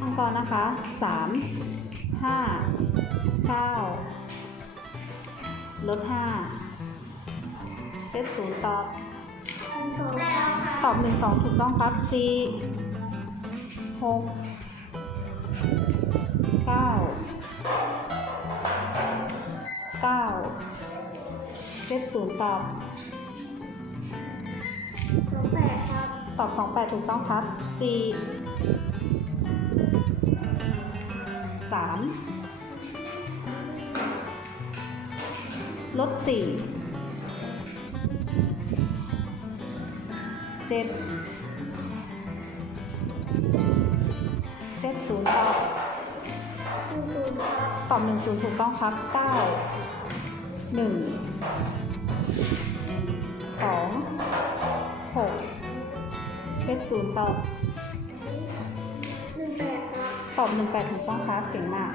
มังกรนะคะสามห้าเก้าลดห้าเซตศูนย์ตอบตอบหนึ่งสองถูกต้องครับสี่หกเก้าเก้าเซตศูนย์ตอบตอบสองแปดถูกต้องครับสี่ สามลดสี่เจ็ดเซตศูนย์ตอบตอบหนึ่งศูนย์ถูกต้องครับเก้าหนึ่งสองหกเซตศูนย์ตอบตอบ หนึ่งแปดถูกต้องครับเก่งมาก